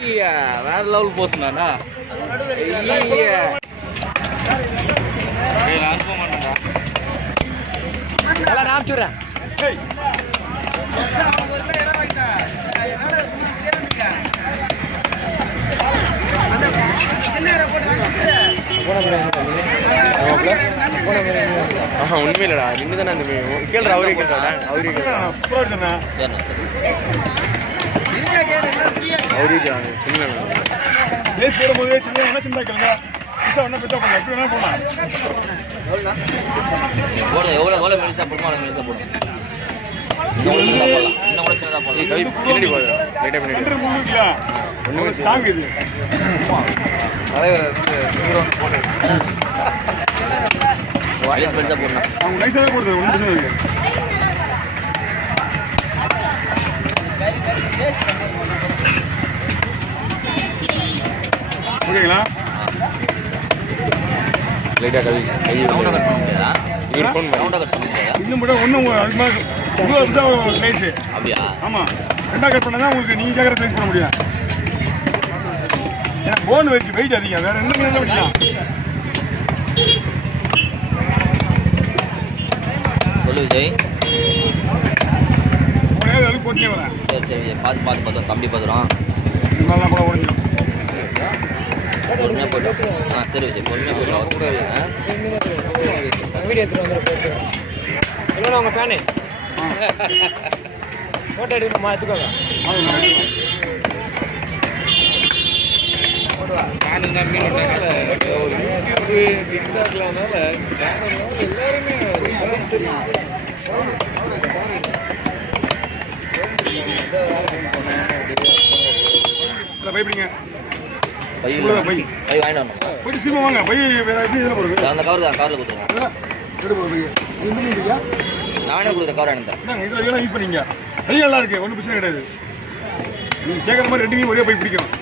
வேற லெவல் போஸ்ட்ண்ணா. நான் போக மாட்டேன்டா. எல்லாம் நான் சொல்றேன். உண்மை இல்லடா, நின்று தானே அந்த கேள்ற அவரே கேட்டாடா. அவரே போடும்போது சின்ன சின்ன கேளுங்க. எவ்வளோ மெலிசா போடுமோ அவ்வளோ மெலிசா போடும். இன்னும் கூட சின்னதாக போடலாம். பின்னாடி போடுறேன் லைட்டாக பின்னாடி ஒன்றுமே ஸ்ட்ராங் இது. வாய்ஸ் மெலிசா போடணும். அவங்க நைஸாக தான் போடுறது. ஒன்றும் பிரச்சனை இல்லை. ஓகேங்களா? லைட்டாக கை ரவுண்டாக கட் பண்ண முடியாதா? இது ஃபோன் ரவுண்டாக கட் பண்ண முடியாதா? இன்னும் கூட ஒன்றும் அது மாதிரி நைஸு. அப்படியா? ஆமாம், ரெண்டாக கட் பண்ணால் தான் உங்களுக்கு நீங்கள் கேட்குற சைஸ் பண்ண முடியும். ஏன்னா போன் வெயிட் அதிகம். வேறு எந்த மீனில் பிடிக்கலாம். சொல்லு விஜய். உடனே அதுக்கு போட்டே வரேன். சரி சரி, பார்த்து தம்பி பார்த்துறோம். நல்லா கூட உடஞ்சிடும். பொறுமையாக போய்ட்டு. சரி விஜய், பொறுமையாக போய்ட்டு. வீடியோ எடுத்துட்டு வந்துடுறேன். இல்லைண்ணா உங்கள் ஃபேனு ஃபோட்டோ எடுக்கணுமா? எடுத்துக்கோங்க. ஃபேனு தான் மீன் விட்டாங்கல்ல. யூடியூப் டிக்டாக்லனால எல்லாருமே பயப்படுங்க. பை வாங்கிட்டு வரணும். போயிட்டு சீமா வாங்க. பை வேறு எப்படி இதில் போடுறது? அந்த கவர் தான், கவரில் கொடுத்துருவோம். நானே கொடுத்த கவர் அனுப்பேன். இதில் வேணா யூஸ் பண்ணிங்க. பை நல்லா இருக்கு, ஒன்றும் பிரச்சனை கிடையாது. நீங்கள் கேட்குற மாதிரி ரெண்டுமே ஒரே போய் பிடிக்கணும்.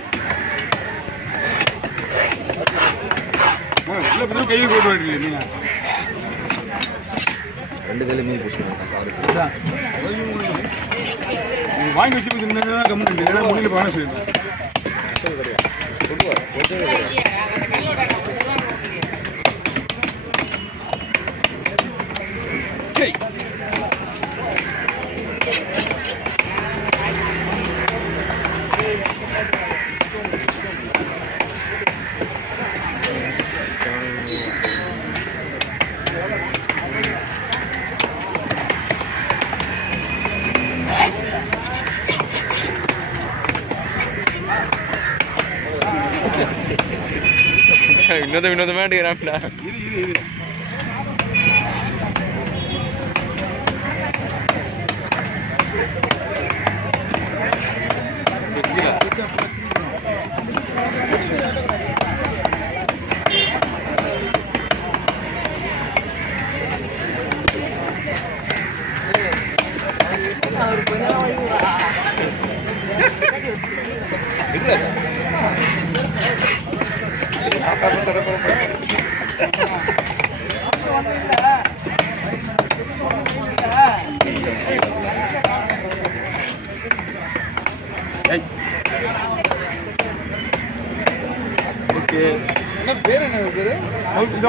இல்லை பிறகு கையில் போட்டு வரீங்க நீங்கள். ரெண்டு கையில் மீன் பிடிச்சிருக்கேன். நீங்கள் வாங்கி வச்சு கம்மிட்டு முடியல வாங்க சொல்லுங்கள். வினோதமா எடுக்கிறான்டா.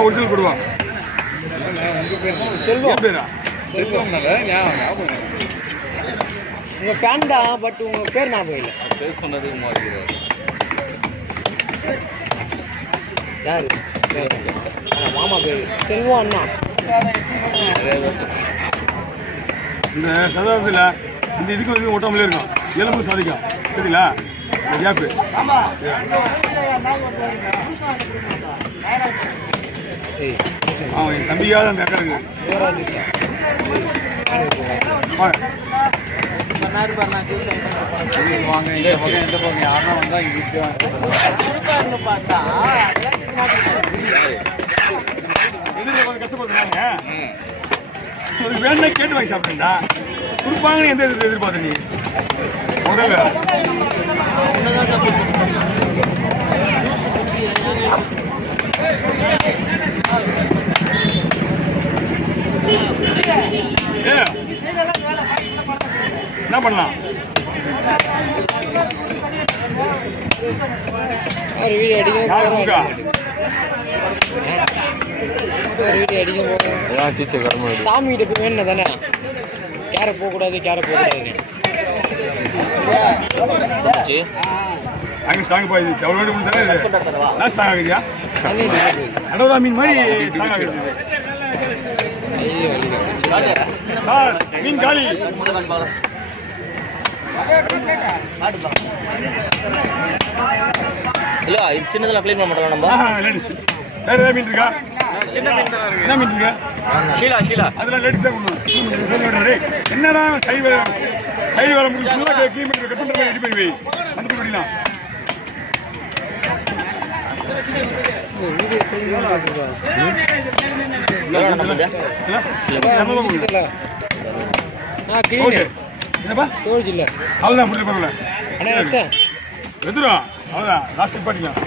ஒரிஜினல் கொடுவா. செல்வம் பேரா? உங்க ஃபேன் தான், பட் உங்க பேர் ஞாபகம் இல்லை. பேர் சொன்னதுக்கு மாறிக்கிறார். யாரு? மாமா பேர் செல்வம் அண்ணா. இந்த சதாப்தியில் இந்த இதுக்கு வந்து ஒட்டாமலே இருக்கும். எலும்பு சாதிக்கும் சரிங்களா? இந்த கேப்பு அவன் என் தம்பியாவது அந்த அக்கா இருக்கு. வாங்க இந்த பக்கம் எந்த பக்கம் யாருன்னா வந்தால் இங்கே பார்த்தா எதிரில் கொஞ்சம் கஷ்டப்படுறாங்க. அது வேணும்னா கேட்டு வாங்கி சாப்பிட்டா கொடுப்பாங்கன்னு எந்த எதிர்பார்த்த நீ முதல்ல என்ன பண்ணலாம்? ஒரு வீடியோ அடிக்க யாரு கூக்கா? ஒரு வீடியோ அடிக்க போகிறோம். அதான் டீச்சர் கடமை. சாமி கிட்ட போய் வேணும் தானே, கேரை போகக்கூடாது கேரை போகக்கூடாதுன்னு. அங்கே ஸ்ட்ராங் பாய் எவ்வளோ வேணும் தானே நான் ஸ்ட்ராங் ஆகுதியா? அடோதா மீன் மாதிரி ஸ்ட்ராங் ஆகுது. மீன் காலி. இல்ல சின்னதுல க்ளீன் பண்ண மாட்டோம் நம்ம. லேடிஸ் வேற ஏதாவது மீன் இருக்கா? என்ன மீன் இருக்கா? ஷீலா அதெல்லாம் லேடிஸ் தான் கொண்டு. என்னடா சைடு வேலை முடிச்சு க்ளீன் பண்ணி கட் பண்ணுற ரெடி பண்ணி வை. வந்து பண்ணிடலாம். என்னப்பா ஸ்டோரேஜ் இல்லை. அவ்வளோதான் புரிய பரவாயில்ல. அண்ணா எடுத்தேன் எதுரா அவ்வளோதான் லாஸ்ட் பாட்டிக்கலாம்.